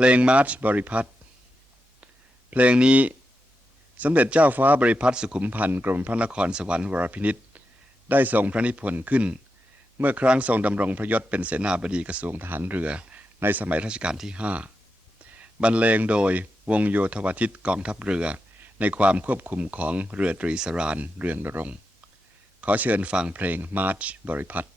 เพลงมาร์ชบริพัตรเพลงนี้สมเด็จเจ้าฟ้าบริพัตรสุขุมพันธ์กรมพระนครสวรรค์วรพินิจได้ทรงพระนิพนธ์ขึ้นเมื่อครั้งทรงดำรงพระยศเป็นเสนาบดีกระทรวงทหารเรือในสมัยรัชกาลที่5บรรเลงโดยวงโยธวาทิตกองทัพเรือในความควบคุมของเรือตรีสรานเรืองนรงค์ขอเชิญฟังเพลงมาร์ชบริพัตร